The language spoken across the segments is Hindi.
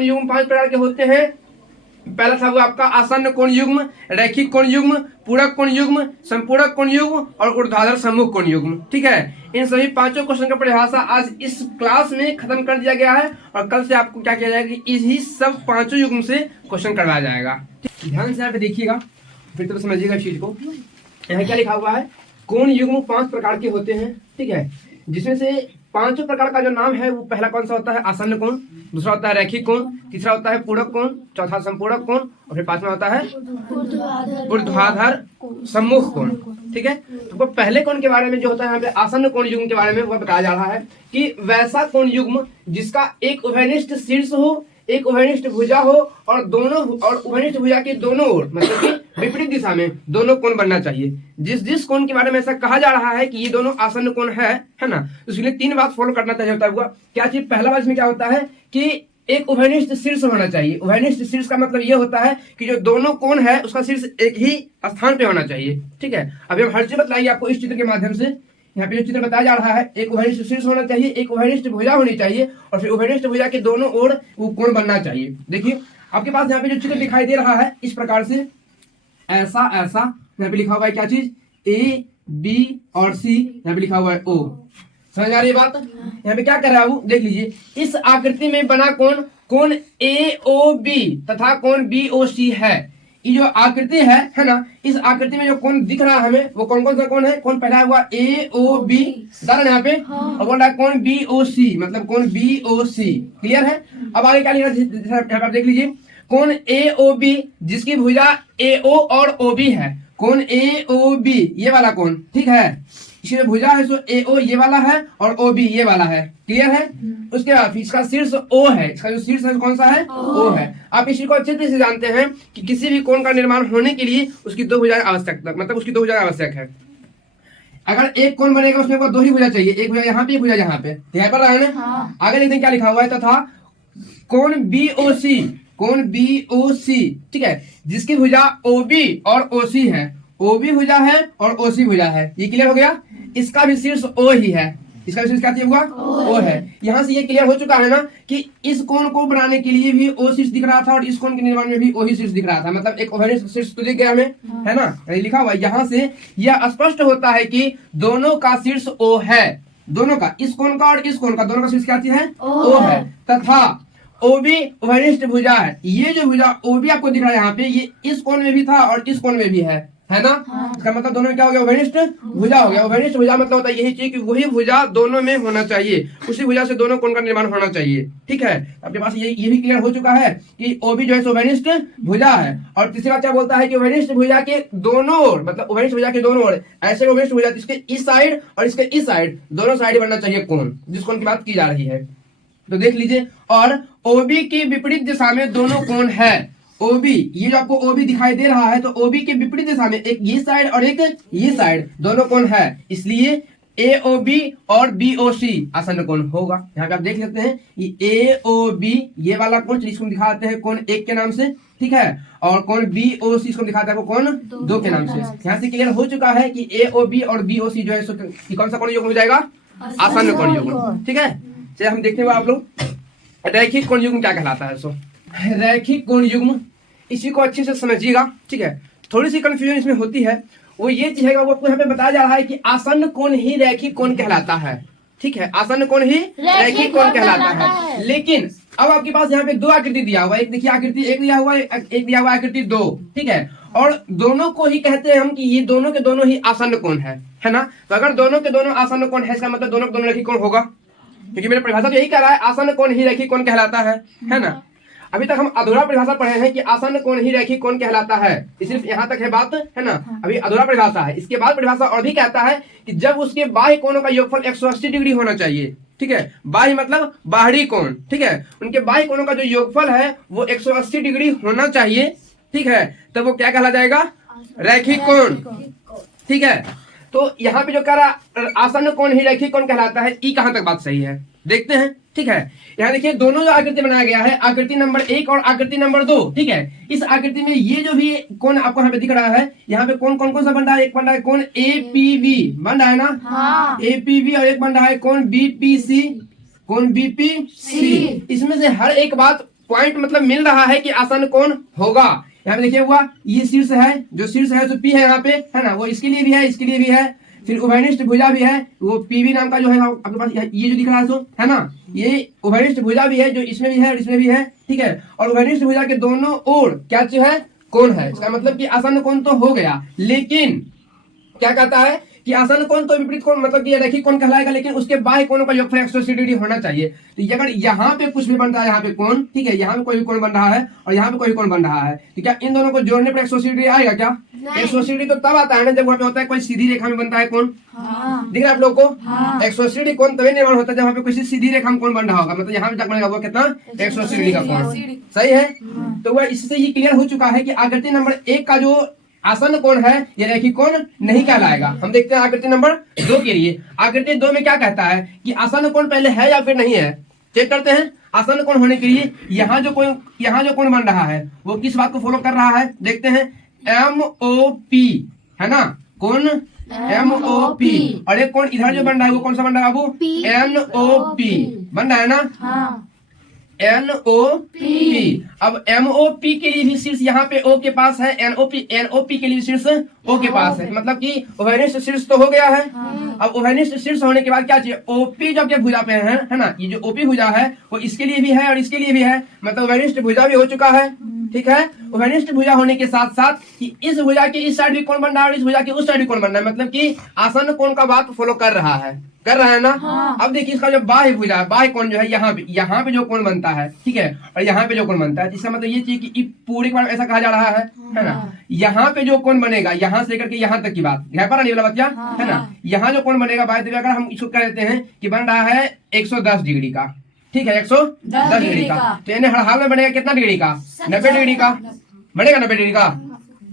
कोण युग्म 5 प्रकार के होते हैं। पहला था वो आपका आसन्न कोण युग्म, रैखिक कोण युग्म, पूरक कोण युग्म, संपूरक कोण युग्म और ऊर्ध्वाधर सम्मुख कोण युग्म। ठीक है, इन सभी पांचों क्वेश्चन का परिभाषा आज इस क्लास में खत्म कर दिया गया है और कल से आपको क्या किया जाएगा कि इसी सब पांचों युग्म से क्वेश्चन करवाया जाएगा। ध्यान से यहाँ पे देखिएगा, फिर तो समझिएगा इस चीज को। यहाँ क्या लिखा हुआ है, कोण युग्म 5 प्रकार के होते हैं। ठीक है, जिसमें से पांचों प्रकार का जो नाम है वो पहला कौन सा होता है, आसन्न कोण, दूसरा होता है रैखिक कोण, तीसरा होता है पूरक कोण, चौथा संपूरक कोण और फिर पांचवा होता है ऊर्ध्वाधर सम्मुख कोण। ठीक है, तो पहले कोण के बारे में जो होता है यहाँ पे आसन्न कोण युग्म के बारे में वो बताया जा रहा है कि वैसा कोण युग्म जिसका एक उभयनिष्ठ शीर्ष हो, एक उभयनिष्ठ भुजा हो और उभयनिष्ठ भुजा के दोनों ओर मतलब कि विपरीत दिशा में दोनों कोण बनना चाहिए। जिस कोण के बारे में ऐसा कहा जा रहा है कि ये दोनों आसन्न कोण है ना, तो उसके लिए 3 बात फॉलो करना चाहिए होता हुआ। क्या चीज, पहला बात इसमें क्या होता है कि एक उभयनिष्ठ शीर्ष होना चाहिए। उभयनिष्ठ शीर्ष का मतलब ये होता है कि जो दोनों कोण है उसका शीर्ष एक ही स्थान पे होना चाहिए। ठीक है, अभी हम हर चीज बताइए आपको इस चित्र के माध्यम से। यहाँ पे जो चित्र बताया जा रहा है, एक उभयनिष्ठ शीर्ष होना चाहिए, एक उभयनिष्ठ भुजा होनी चाहिए और फिर उभयनिष्ठ भुजा के दोनों ओर वो कोण बनना चाहिए। देखिए आपके पास यहाँ पे जो चित्र दिखाई दे रहा है इस प्रकार से, ऐसा ऐसा यहाँ पे लिखा हुआ है क्या चीज, ए बी और सी, यहाँ पे लिखा हुआ है ओ। समझ आ रही है बात? यहाँ पे क्या कर रहा है देख लीजिए, इस आकृति में बना कोण ए ओ बी तथा कोण बी ओ सी है। ये जो आकृति है ना, इस आकृति में जो कोण दिख रहा है हमें वो कौन कौन सा कोण है, कोण पहला हुआ ए ओ बी यहाँ पे और बोल रहा है कोण बी ओ सी मतलब कोण बी ओ सी। क्लियर है? अब आगे क्या लिखा है देख लीजिए, कोण ए ओ बी जिसकी भुजा ए ओ और ओ बी है, कोण ए ओ बी ये वाला कोण। ठीक है, इसकी भुजा है सो ए ओ ये वाला है और ओ बी ये वाला है। क्लियर है? उसके बाद इसका शीर्ष ओ है, इसका जो शीर्ष है कौन सा है, ओ है। आप इसी को अच्छे से जानते हैं कि किसी भी कोण का निर्माण होने के लिए उसकी 2 भुजाएं आवश्यक, मतलब उसकी 2 भुजाएं आवश्यक है। अगर एक कोण बनेगा उसमें 2 ही भुजा चाहिए, एक भुजा यहाँ पे, एक भुजा यहाँ पे। ध्यान पर रहा है? आगे देखते हैं क्या लिखा हुआ है, तथा कोण बी ओ सी, कोण बी ओ सी। ठीक है, जिसकी भुजा ओ बी और ओ सी है, ओ बी भुजा है और ओ सी भुजा है। ये क्लियर हो गया? इसका भी शीर्ष ओ ही है, इसका शीर्ष क्या होगा, ओ है। यहाँ से ये क्लियर हो चुका है ना कि इस कोण को बनाने के लिए भी ओ शीर्ष दिख रहा था और इस कोण के निर्माण में भी ओ ही शीर्ष दिख रहा था, मतलब एक उभयनिष्ठ शीर्ष तो दिख गया हमें, है ना, लिखा हुआ। यहाँ से यह स्पष्ट होता है कि दोनों का शीर्ष ओ है, दोनों का, इस कोण का और इस कोण का, दोनों का शीर्ष क्या है, ओ है। तथा ओबी उभयनिष्ठ भुजा है, ये जो भुजा ओबी आपको दिख रहा है यहाँ पे, ये इस कोण में भी था और इस कोण में भी है ना। इसका मतलब दोनों में क्या हो गया, उभयनिष्ठ भुजा हो गया। उभयनिष्ठ भुजा मतलब होता है यही चीज कि वही भुजा दोनों में होना चाहिए, उसी भुजा से दोनों कोण का निर्माण होना चाहिए। ठीक है, आपके पास ये भी क्लियर हो चुका है कि ओबी जो है उभयनिष्ठ भुजा है। और तीसरी बात क्या बोलता है कि उभयनिष्ठ भुजा के दोनों ओर, मतलब उभयनिष्ठ भुजा के दोनों ओर ऐसे उभयनिष्ठ भुजा इसके इस साइड और इसके इस साइड, दोनों साइड बनना चाहिए कोण, जिस कोण की बात की जा रही है। तो देख लीजिए, और ओबी की विपरीत दिशा में दोनों कोण है। ओबी, ये जो आपको ओबी दिखाई दे रहा है, तो ओबी के विपरीत दिशा में एक ये साइड और एक ये साइड दोनों कोण है, इसलिए ए ओ बी और बी ओ सी आसन्न कोण होगा। यहाँ पे आप देख सकते हैं ये ए ओ बी ये वाला कोण, इसको दिखाते हैं कोण 1 के नाम से। ठीक है, और कोण बी ओ सी इसको दिखाता है वो कोण 2 के नाम से। यहाँ से क्लियर हो चुका है कि ए ओ बी और बी ओ सी जो है कौन सा कोण युग्म हो जाएगा, आसन्न कोण युग्म। ठीक है, चलिए हम देखते हैं आप लोग रैखिक कोण युग्म क्या कहलाता है। सो रैखिक कोण युग्म, इसी को अच्छे से समझिएगा। ठीक है, थोड़ी सी कंफ्यूजन इसमें होती है, वो ये चीज है वो आपको यहाँ पे बताया जा रहा है कि आसन्न कोण ही रैखिक कोण कहलाता है। ठीक है, आसन्न कोण ही रैखिक कोण कहलाता है। लेकिन अब आपके पास यहाँ पे 2 आकृति दिया हुआ है, एक देखिए आकृति 1 दिया हुआ है, एक दिया हुआ आकृति 2। ठीक है, और दोनों को ही कहते हैं हम कि ये दोनों के दोनों ही आसन्न कोण है ना। तो अगर दोनों के दोनों आसन्न कोण है, इसका मतलब दोनों के दोनों रैखिक कोण होगा, क्योंकि मेरा परिभाषा तो यही कह रहा है आसन्न कोण ही रैखिक कोण कहलाता है ना। अभी तक हम अधूरा परिभाषा पढ़े हैं कि आसन्न कोण ही रैखिक कोण कहलाता है, सिर्फ यहाँ तक है बात, है ना। अभी अधूरा परिभाषा है, इसके बाद परिभाषा और भी कहता है कि जब उसके बाह्य कोणों का योगफल 180 डिग्री होना चाहिए। ठीक है, बाह्य मतलब बाहरी कोण। ठीक है, उनके बाह्य कोणों का जो योगफल है वो 180 डिग्री होना चाहिए। ठीक है, तब वो क्या कहला जाएगा, रैखिक कोण। ठीक है, तो यहाँ पे जो कह रहा आसन्न कोण ही रैखिक कोण कहलाता है, ई कहां तक बात सही है देखते हैं। ठीक है, यहाँ देखिए दोनों जो आकृति बनाया गया है, आकृति नंबर 1 और आकृति नंबर 2। ठीक है, इस आकृति में ये जो भी कोण आपको यहाँ पे दिख रहा है, यहाँ पे कोण कौन कौन सा बन रहा है, एक बन रहा है कोण एपीवी बन रहा है ना, एपीवी, और एक बन रहा है कोण बीपीसी, कोण बीपीसी। इसमें से हर एक बात पॉइंट मतलब मिल रहा है कि आसन कोण होगा। यहाँ पे देखिए हुआ, ये शीर्ष है, जो शीर्ष है जो पी है यहाँ पे, है ना, वो इसके लिए भी है, इसके लिए भी है। फिर उभयनिष्ठ भुजा भी है, वो पीवी नाम का जो है आपके पास ये जो दिख रहा है सो, है ना, ये उभयनिष्ठ भुजा भी है, जो इसमें भी है और इसमें भी है, ठीक है। और उभयनिष्ठ भुजा के दोनों ओर क्या जो है, कोण है। इसका मतलब कि आसन कोण तो हो गया, लेकिन क्या कहता है कि आसन कोण तो विपरीत कोण मतलब कि रैखिक कोण कहलाएगा, लेकिन उसके बाह्य कोणों का योगफल 180 डिग्री होना चाहिए। तो अगर यहाँ पे कुछ भी बन रहा है, यहाँ पे कोण, ठीक है, यहाँ पे कोई भी कोण बन रहा है और यहाँ पे कोई कोण बन रहा है, तो क्या इन दोनों को जोड़ने पर 180 डिग्री आएगा क्या? 180 डिग्री तो तब आता है ना जब वहाँ पे होता है कोई सीधी रेखा में बनता है कोण। दिख रहा है आप लोग को? 180 डिग्री कोण तभी निर्माण होता है जब वहाँ पे किसी सीधी रेखा में कोण बन रहा होगा, मतलब यहाँ पे जाकर बनेगा वो कितना, 180 डिग्री का कोण। सही है। तो वह इससे ये क्लियर हो चुका है कि आकृति नंबर 1 का जो आसन कोण है ये रैखिक कोण नहीं कहलाएगा। हम देखते हैं आकृति नंबर 2 के लिए। आकृति 2 में क्या कहता है कि आसन कोण पहले है या फिर नहीं है। चेक करते हैं। आसन कोण होने के लिए यहाँ जो कोण बन रहा है वो किस बात को फॉलो कर रहा है, देखते हैं। MOP है ना, कोण MOP, और एक कोण इधर जो बन रहा है वो कौन सा बन रहा है बाबू? NOP बन रहा है ना, NOP। अब MOP के लिए भी शीर्ष यहाँ पे O के पास है, NOP के लिए भी शीर्ष O के पास है, मतलब कि उभयनिष्ठ शीर्ष तो हो गया है। अब उभयनिष्ठ शीर्ष होने के बाद क्या चाहिए? OP जब के भुजा पे है ना, ये जो OP भुजा है वो इसके लिए भी है और इसके लिए भी है, मतलब उभयनिष्ठ भुजा भी हो चुका है, ठीक है। उभयनिष्ठ भुजा होने के साथ साथ कि इस भुजा के इस साइड भी कोण बन रहा है और इस भुजा के उस साइड भी कोण बन रहा है, मतलब कि आसन कोण का बात फॉलो कर रहा है ना। अब देखिए इसका जो बाह्य भुजा है, बाह्य कोण जो है यहाँ पे जो कोण बनता है, ठीक है, और यहाँ पे जो कोण बनता है, जिसका मतलब ये चीज कि पूरे के बारे में ऐसा कहा जा रहा है ना। यहाँ पे जो कोण बनेगा, यहाँ से लेकर के यहाँ तक की बात है, पर नहीं वाला बच्चा, है ना। यहाँ जो कोण बनेगा बाह्य अगर हम इसको कह देते हैं कि बन रहा है 110 डिग्री का, ठीक है, 110 डिग्री का, तो यानी हर हाल में बनेगा कितना डिग्री का? 90 डिग्री का बनेगा। 90 डिग्री का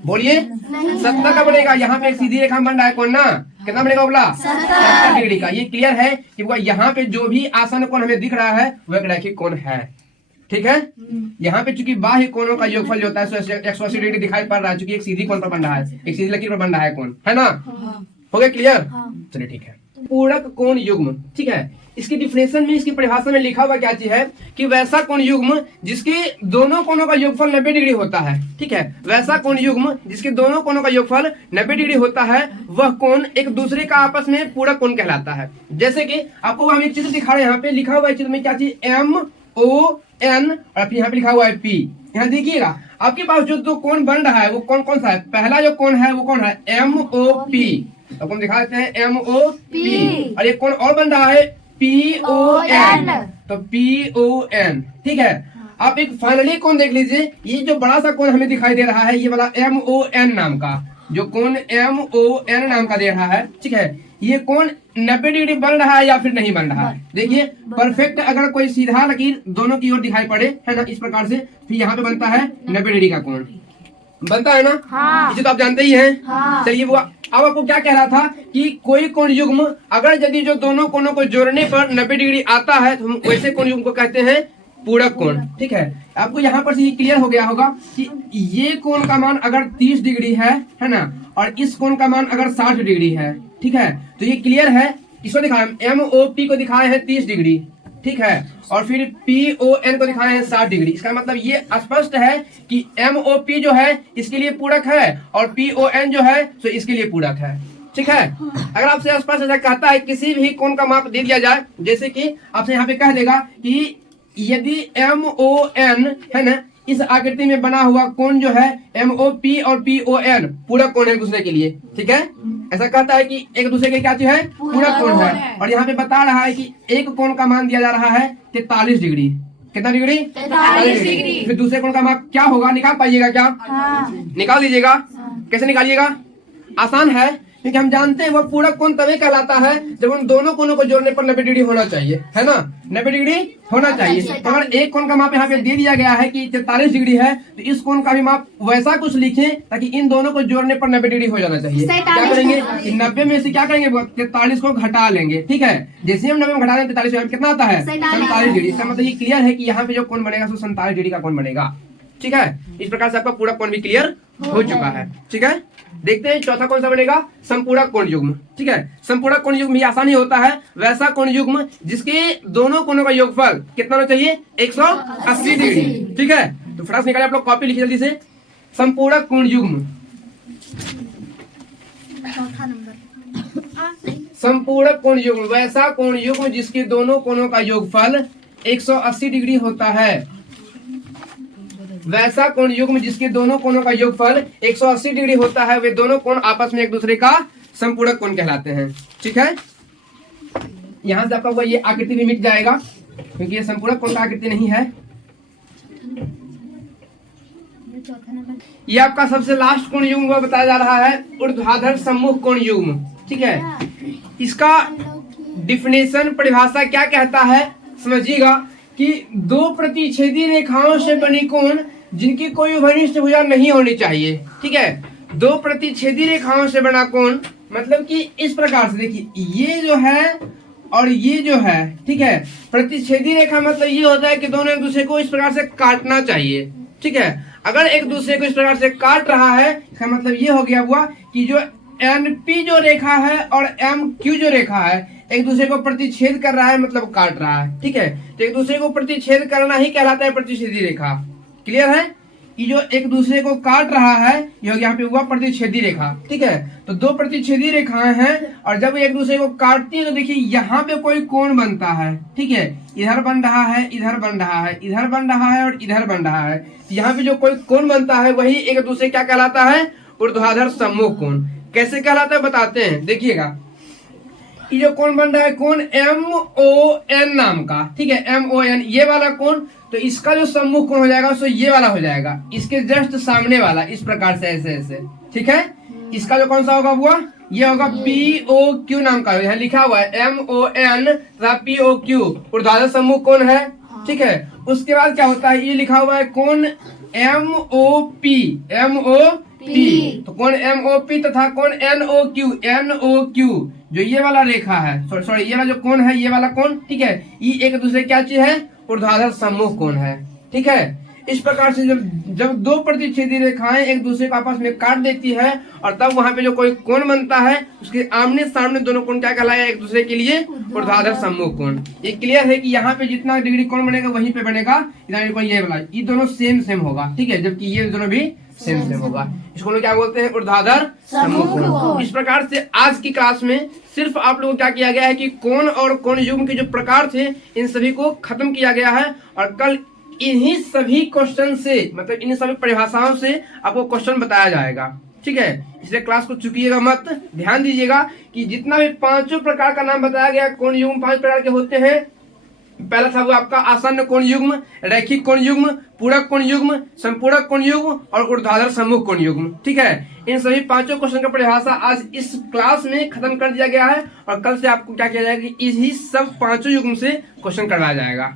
बोलिए, 70 का बनेगा। यहाँ पे एक सीधी रेखा बन रहा है कौन ना, कितना बनेगा बोला? 70 डिग्री का। ये क्लियर है कि यहाँ पे जो भी आसन कोण हमें दिख रहा है वह रैखिक कोण है, ठीक है। यहाँ पे चूंकि बाह्य कोणों का योगफल जो होता है 180 डिग्री दिखाई पड़ रहा है, चूंकि एक सीधी कोण पर बन रहा है, एक सीधी लकीर पर बन रहा है कोण, है ना। हो गया क्लियर? चलिए ठीक है। पूरक कोण युग्म, ठीक है, इसकी डिफिनेशन में, इसकी परिभाषा में लिखा हुआ क्या चीज है कि वैसा कोण युग्म जिसके दोनों कोणों का योगफल 90 डिग्री होता है, ठीक है, वैसा कोण युग्म जिसके दोनों कोणों का योगफल 90 डिग्री होता है, वह कोण एक दूसरे का आपस में पूरक कोण कहलाता है। जैसे कि आपको हम एक चित्र दिखा रहे हैं, यहाँ पे लिखा हुआ है चित्र में क्या चीज, MON, और फिर यहाँ पे लिखा हुआ है P। यहाँ देखिएगा आपके पास जो दो कोण बन रहा है वो कौन कौन सा है? पहला जो कोण है वो कौन है? MOP, तो हम दिखा देते हैं MOP, और एक कोण और बन रहा है PON, तो PON, ठीक है। आप एक फाइनली कोण देख लीजिए, ये जो बड़ा सा कोण हमें दिखाई दे रहा है, ये वाला MON नाम का जो कोण MON नाम का दे रहा है, ठीक है, ये कोण 90 डिग्री बन रहा है या फिर नहीं बन रहा है? देखिए परफेक्ट, अगर कोई सीधा लकीर दोनों की ओर दिखाई पड़े, है ना, इस प्रकार से, फिर यहाँ पे बनता है 90 डिग्री का कोण, बनता है ना। हाँ। इसे तो आप जानते ही हैं। हाँ। चलिए वो अब आपको क्या कह रहा था कि कोई कोण युग्म अगर यदि जो दोनों कोणों को जोड़ने पर 90 डिग्री आता है तो हम वैसे कोण युग्म को कहते हैं पूरक कोण, ठीक है। आपको यहाँ पर से ये क्लियर हो गया होगा कि ये कोण का मान अगर 30 डिग्री है ना, और इस कोण का मान अगर 60 डिग्री है, ठीक है, तो ये क्लियर है। इसको दिखाए MOP को दिखाए हैं 30 डिग्री, ठीक है, और फिर PON को दिखाए हैं 60 डिग्री। इसका मतलब ये स्पष्ट है कि MOP जो है इसके लिए पूरक है और PON जो है तो इसके लिए पूरक है, ठीक है। अगर आपसे स्पष्ट ऐसा कहता है किसी भी कोण का माप दे दिया जाए, जैसे कि आपसे यहाँ पे कह देगा कि यदि MON है ना, इस आकृति में बना हुआ कोण जो है MOP और PON पूरक कोण है एक दूसरे के लिए, ठीक है। ऐसा कहता है कि एक दूसरे के क्या चीज है? पूरक कोण है। और यहाँ पे बता रहा है कि एक कोण का मान दिया जा रहा है 43 डिग्री। कितना डिग्री? 43 डिग्री। फिर दूसरे कोण का मान क्या होगा? निकाल पाइएगा क्या? हाँ। निकाल दीजिएगा। कैसे निकालिएगा? आसान है, क्योंकि हम जानते हैं वह पूरक कोण तभी कहलाता है जब उन दोनों कोणों को जोड़ने पर 90 डिग्री होना चाहिए, है ना, 90 डिग्री होना चाहिए। तो अगर एक कोण का माप यहाँ पे दे दिया गया है कि 43 डिग्री है, तो इस कोण का भी माप वैसा कुछ लिखें ताकि इन दोनों को जोड़ने पर 90 डिग्री हो जाना चाहिए। क्या करेंगे? 90 में से क्या करेंगे? 43 को घटा लेंगे, ठीक है। जैसे हम 90 में घटा लेंगे 43 में कितना आता है? 47 डिग्री। इसका मतलब ये क्लियर है कि यहाँ पे जो कोण बनेगा 47 डिग्री का कोण बनेगा, ठीक है। इस प्रकार से आपका पूरा कोण भी क्लियर हो चुका है। ठीक है, देखते हैं चौथा कौन सा बनेगा, संपूरक कोण युग्म। ठीक है, संपूरक कोण युग्म भी आसानी होता है, वैसा कोण युग्म जिसके दोनों कोणों का योगफल कितना होना चाहिए, 180 डिग्री। ठीक है, तो फटाफट निकाले आप लोग, कॉपी लिखिए जल्दी से। संपूरक कोण युग्म, संपूरक कोण युग्म वैसा कोण युग्म जिसके दोनों कोणों का योगफल 180 डिग्री होता है, वैसा कोण युग्म जिसके दोनों कोणों का योगफल 180 डिग्री होता है, वे दोनों कोण आपस में एक दूसरे का संपूरक कोण कहलाते हैं। ठीक है, यहां से आपका वो ये आकृति भी मिट जाएगा क्योंकि ये संपूरक कोण का आकृति नहीं है। ये आपका सबसे लास्ट कोण युग्म बताया जा रहा है, ऊर्ध्वाधर सम्मुख कोण युग्म। ठीक है, इसका डिफिनेशन परिभाषा क्या कहता है समझिएगा कि दो प्रतिच्छेदी रेखाओं से बनी कोण जिनकी कोई उभयनिष्ठ भुजा नहीं होनी चाहिए। ठीक है, दो प्रतिच्छेदी रेखाओं से बना कोण मतलब कि इस प्रकार से देखिए, ये जो है और ये जो है। ठीक है, प्रतिच्छेदी रेखा मतलब ये होता है कि दोनों एक दूसरे को इस प्रकार से काटना चाहिए। ठीक है, अगर एक दूसरे को इस प्रकार से काट रहा है इसका मतलब ये हो गया हुआ कि जो NP जो रेखा है और MQ जो रेखा है एक दूसरे को प्रतिच्छेद कर रहा है, मतलब काट रहा है। ठीक है, तो एक दूसरे को प्रतिच्छेद करना ही कहलाता है प्रतिच्छेदी रेखा। क्लियर है, ये जो एक दूसरे को काट रहा है ये यहाँ पे हुआ प्रतिच्छेदी रेखा। ठीक है, तो दो प्रतिच्छेदी रेखाएं हैं और जब एक दूसरे को काटती है तो देखिए यहाँ पे कोई कोण बनता है। ठीक है, इधर बन रहा है, इधर बन रहा है, इधर बन रहा है और इधर बन रहा है। यहाँ पे जो कोई कोण बनता है वही एक दूसरे क्या कहलाता है, ऊर्ध्वाधर सम्मुख कोण। कैसे कहलाता है बताते हैं, देखिएगा ये जो कोण बन रहा है कोण MON नाम का। ठीक है, MON ये वाला कोण, तो इसका जो सम्मुख कोण हो जाएगा सो ये वाला हो जाएगा, इसके जस्ट सामने वाला, इस प्रकार से ऐसे ऐसे। ठीक है, इसका जो कौन सा होगा हुआ, ये होगा POQ नाम का, यहाँ लिखा हुआ है MON तथा POQ ऊर्ध्वाधर सम्मुख कोण है। ठीक है, उसके बाद क्या होता है, ये लिखा हुआ है कोण MOP तो कोण MOP तथा कोण NOQ जो ये वाला रेखा है, सॉरी ये वाला जो कोण है, ये वाला कोण। ठीक है, ये एक दूसरे क्या चीज है, ऊर्ध्वाधर सम्मुख कोण है। ठीक है, इस प्रकार से जब दो प्रतिच्छेदी रेखाएं एक दूसरे को आपस में काट देती है और तब वहां पे जो कोई कोण बनता है उसके आमने सामने दोनों कोण क्या कहलाया एक दूसरे के लिए, ऊर्ध्वाधर सम्मुख कोण। ये क्लियर है कि यहाँ पे जितना डिग्री कोण बनेगा वहीं पे बनेगा इधर ये वाला, ये दोनों सेम होगा। ठीक है, जबकि ये दोनों भी सेम होगा। इसको लोग क्या बोलते हैं, ऊर्ध्वाधर सम्मुख कोण। इस प्रकार से आज की क्लास में सिर्फ आप लोगों को क्या किया गया है कि कोण और कोण युग्म के जो प्रकार थे इन सभी को खत्म किया गया है और कल इन्हीं सभी क्वेश्चन से मतलब इन सभी परिभाषाओं से आपको क्वेश्चन बताया जाएगा। ठीक है, इसलिए क्लास को चुकिएगा मत, ध्यान दीजिएगा कि जितना भी पांचों प्रकार का नाम बताया गया कोण युग्म 5 प्रकार के होते हैं। पहला था वो आपका आसन्न कोण युग्म, रैखिक कोण युग्म, पूरक कोण युग्म, संपूरक कोण युग्म और ऊर्ध्वाधर सम्मुख कोण युग्म। ठीक है, इन सभी पांचों क्वेश्चन का परिभाषा आज इस क्लास में खत्म कर दिया गया है और कल से आपको क्या किया जाएगा कि इसी सब पांचों युग्म से क्वेश्चन करवाया जाएगा।